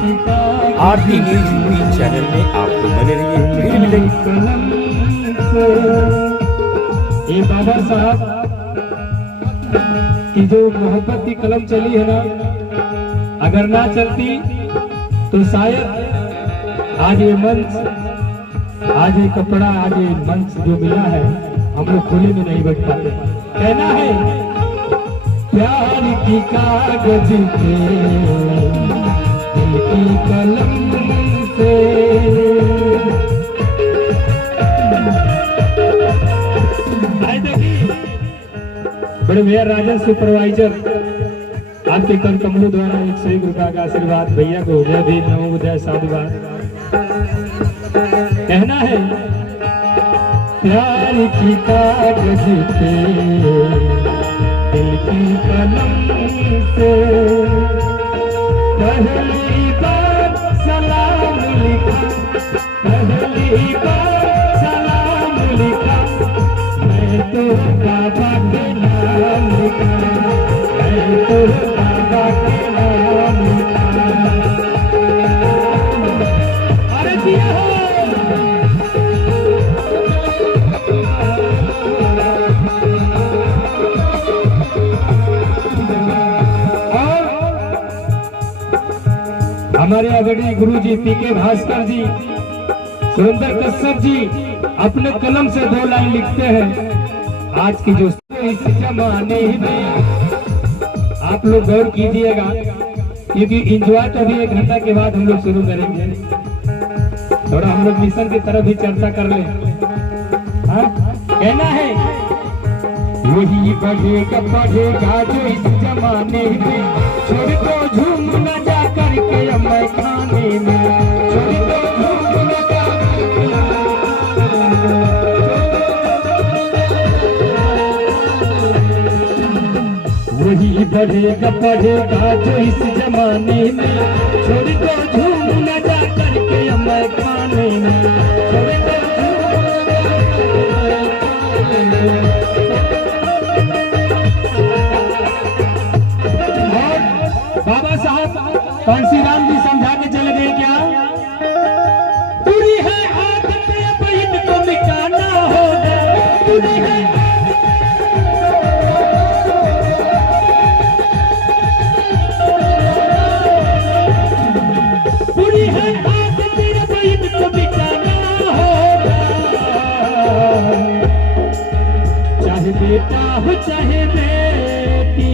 आरती news UP channel में आप लोग बने रहिए, फिर मिलेंगे। ये बाबा साहब की जो मोहब्बत की कलम चली है ना, अगर ना चलती तो शायद आज ये मंच, आज ये कपड़ा, आज ये मंच जो मिला है, हम लोग खुले में नहीं बैठ पाते। कहना है प्यार की कागज पे दिल की कलम से, बड़े भैया राजन सुपरवाइजर आपके कर कमलों द्वारा 101 रुपया का आशीर्वाद भैया को हो गया भी। नमो बुद्धाय साधुवाद। कहना है प्यार की कागज पे दिल की कलम से पहली बार सलाम लिखा, पहली बार सलाम लिखा, मैं तो बाबा के नाम लिखा, मैं तो बाबा के नाम लिखा। अरे जिया हो हमारे आदरणीय गुरु जी पीके भास्कर जी, सुरेंद्र कश्यप जी अपने कलम से 2 लाइन लिखते हैं। आज की जो इस जमाने में आप लोग गौर कीजिएगा, क्योंकि एंजॉय तो अभी 1 घंटा के बाद हम लोग शुरू करेंगे। थोड़ा हम लोग मिशन की तरफ भी चर्चा कर ले। कहना है वही बढ़ेगा बढ़ेगा जो इस जमाने में, छोड़ दो झूम न जा करके मैं खाने में, छोड़ दो झूम न जा वही बढ़ेगा बढ़ेगा जो इस जमाने में, छोड़ दो झूम न जा करके मैं खाने में, छोड़ दो बाबा साहब कांसीराम जी समझा के चले गए क्या? पूरी है आदत अब इनको मिटाना होगा, पूरी है पूरी है आदत अब इनको मिटाना होगा, चाहे बेटा हो चाहे बेटी,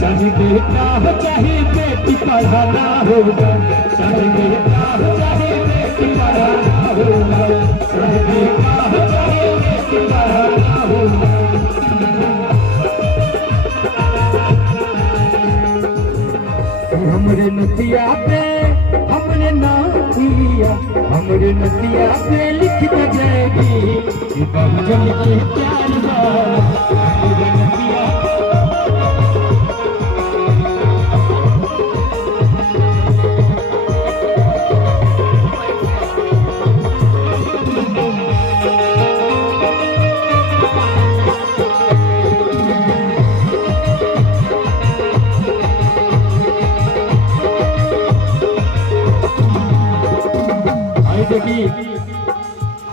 चाहे बेटा हो चाहे बेटी पढ़ाना होगा, चाहे बेटा हो चाहे बेटी पढ़ाना होगा, चाहे बेटा हो चाहे बेटी पढ़ाना होगा। हमरे नदिया पे हमने नाम दिया, हमरे नदिया पे लिख जाएगी कि बहुजन के प्यार हमरे नदिया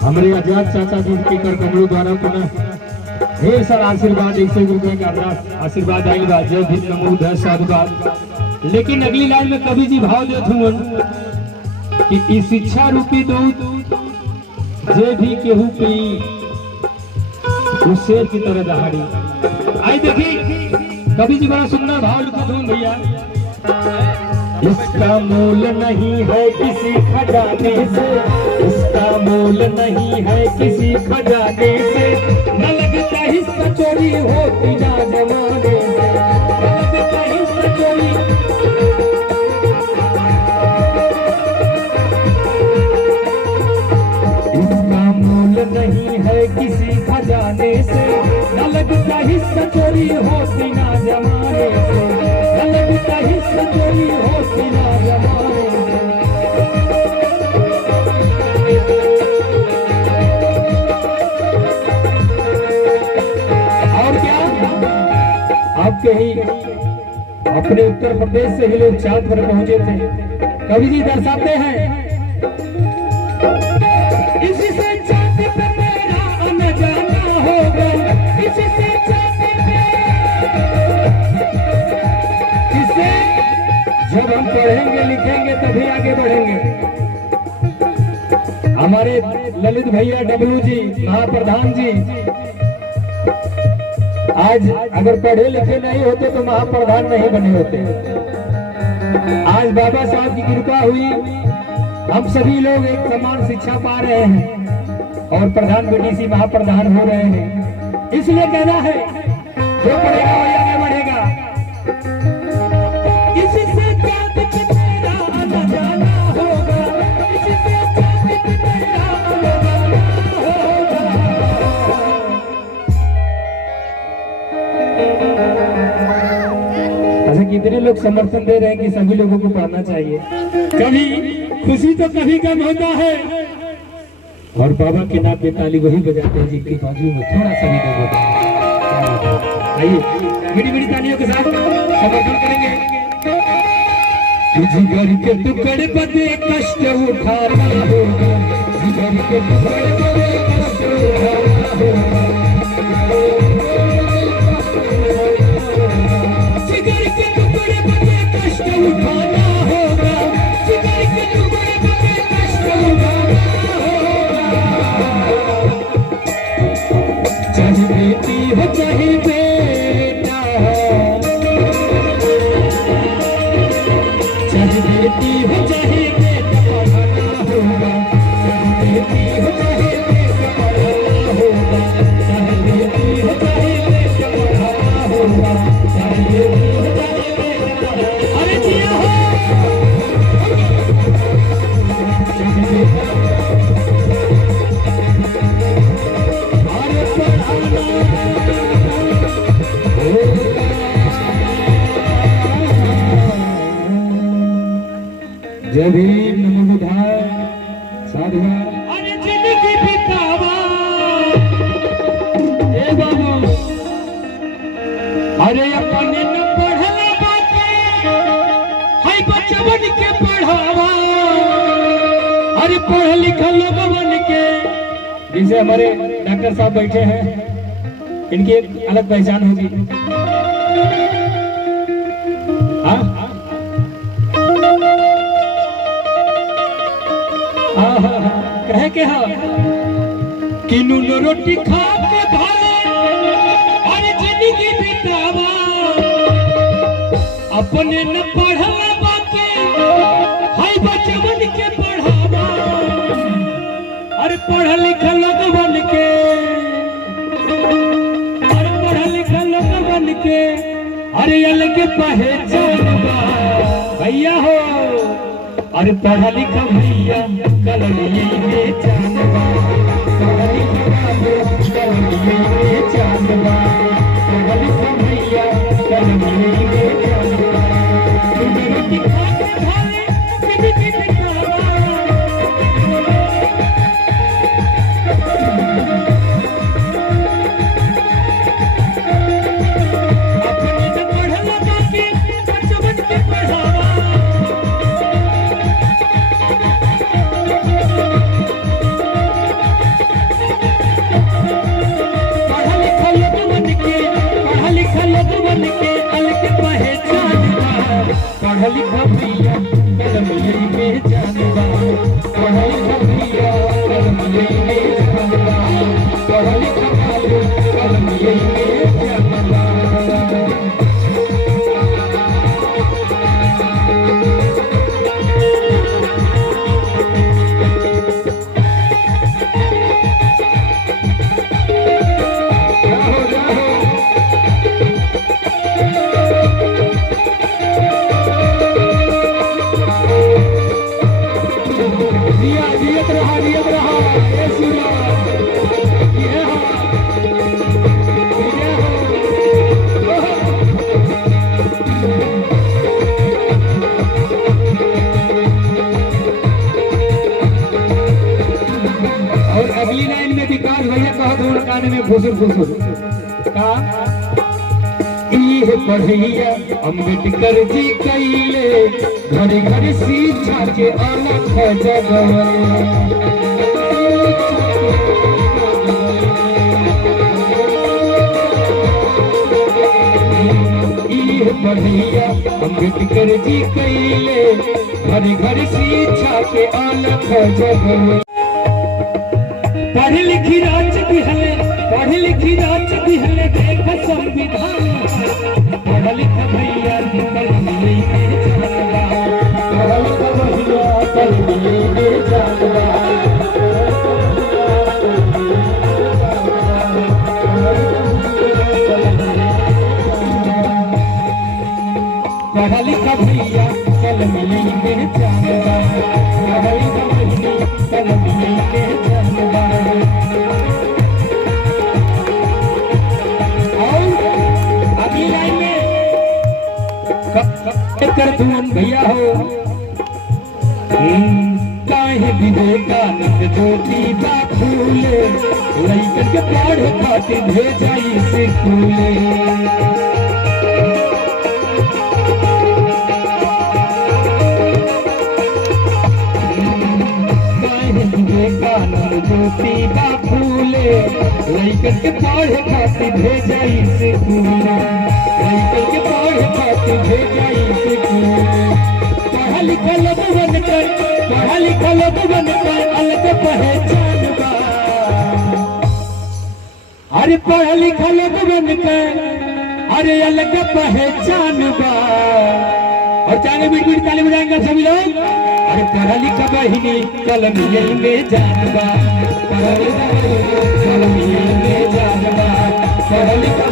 हमारे आजाद चाचा जी के कर कमलों द्वारा पुनः ढेर सारा आशीर्वाद 101 रुपए का आशीर्वाद आई बा। जय भीम नमो बुद्धाय साधुवाद। लेकिन अगली लाइन में कवि जी भाव देते हुए कि शिक्षा रूपी दूध जे भी केहू पी उस शेर की तरह दहाड़ी। आई देखिए कवि जी बड़ा सुंदर भाव लिखते हुए भैया, इसका मोल नहीं है किसी खजाने से, इसका मोल नहीं है किसी खजाने से, न लगता हिस्सा चोरी होती ना जमाने से, न लगता हिस्सा चोरी। इसका मोल नहीं है किसी खजाने से, न लगता हिस्सा चोरी होती ना जमाने से, न लगता हिस्सा चोरी होती ना जमाने से। करीब के ही अपने उत्तर प्रदेश से ही लोग चांद पर पहुंचे थे। कवि जी दर्शाते हैं, इससे चांद पे मेरा आना जाना होगा, इससे चांद पे, इससे जब हम पढ़ेंगे लिखेंगे तभी आगे बढ़ेंगे। हमारे ललित भैया डब्लू जी, महाप्रधान जी, आज अगर पढ़े लिखे नहीं होते तो महाप्रधान नहीं बने होते। आज बाबा साहब की कृपा हुई, हम सभी लोग एक समान शिक्षा पा रहे हैं और प्रधान बीडीसी महाप्रधान हो रहे हैं। इसलिए कहना है, जो पढ़ेगा वही आगे बढ़ेगा। इससे चांद पे तेरा आना जाना होगा, इससे चांद पे तेरा आना जाना होगा। अच्छा, कितने लोग समर्थन दे रहे हैं कि सभी लोगों को पढ़ना चाहिए। कभी खुशी तो कभी गम होता है, और बाबा के नाम पे ताली वही बजाते हैं जिनके बाजू में थोड़ा सा भी गम होता है। आइए मीठी मीठी तालियों के साथ समर्थन करेंगे। जिगर के टुकड़े बदे कष्ट उठाना होगा, जिगर के टुकड़े बदे कष्ट उठाना होगा, जिगर के टुकड़े बदे कष्ट उठाना होगा, जिगर के टुकड़े बदे कष्ट उठाना होगा। चाहे बेटी हो चाहे बेटा, चाहे बेटी हो चाहे बेटा पढ़ाना होगा, चाहे बेटी हो चाहे बेटा पढ़ाना होगा, चाहे बेटी हो चाहे बेटा पढ़ाना होगा, चाहे बेटी हो चाहे बेटा पढ़ाना। अरे जिया हो, चाहे बेटा अरे पढ़ाना जय भीम, नमो बुद्धाय, साधुवाद। अरे जिंदगी बितावा ए बाबू, अरे अपने न पढ़ले बाटे, हाय बचवन के पढ़ावा। अरे पढ़ लिखल लोगवन के, जिसे हमारे डॉक्टर साहब बैठे हैं, इनकी एक अलग पहचान होगी। हाँ, कहे के हाँ कि नून रोटी खा के भावा और जिंदगी बितावा, अपने न पढ़ला बाके हाय बचवन के पढ़ावा। अरे पढ़ लिखल लोगवन के, अरे पढ़ लिखल लोगवन के, अरे अलग पहचान बा भैया हो। अरे पढ़ा लिखा भैया कलम में चांदवा, पढ़ा लिखा बाबू कलम में चांदवा, पढ़ा लिखा भैया कलम में चांदवा। तुम्हें रोटी खा के खाए जिंदगी बितावा, अपने न पढ़ला बाकी बचवन के पढ़ावा। पढ़ा लिखा भैया कलम में जानवा, पढ़ा लिखा भैया कलम में जानवा, पढ़ा लिखा बाबू कलम में जानवा। फुसुर फुसुर का ये पढ़ैया अम्बेडकर जी कैले घर घर शिक्षा के अलख जगवले। पढ़ैया अम्बेडकर जी कैले घर घर शिक्षा के अलख जगवले। पढ़ी लिखी राज बिहले पढ़ी लिखी राज बिहले देख संविधान पढ़ लिख भैया कल मिलेंगे जानवा पढ़ लिख भैया कल मिलेंगे जानवा पढ़ लिख भैया कल मिलेंगे जानवा पढ़ लिख भैया कल मिलेंगे जानवा। कर धुन भैया हो काहे विवेकानंद ज्योति बा फूले लइकन के पढ़े खातिर भेजाई स्कूले। काहे विवेकानंद ज्योति बा फूले लइकन के पढ़े खातिर भेजाई स्कूले लइकन के पढ़े खातिर भेजाई स्कूले। पढ़ा लिखा लोग बनकर पढ़ा लिखा लोग बनकर अलग पहचान बा अरे पढ़ा लिखा लोग बनकर अरे अलग पहचान बा। और चाहे बीट बीट ताली बजाएंगे सभी लोग। अरे पढ़ा लिखा बहिनी कल मिलेंगे जानवा पढ़ा लिखा कल मिलेंगे जानवा पढ़ा लिखा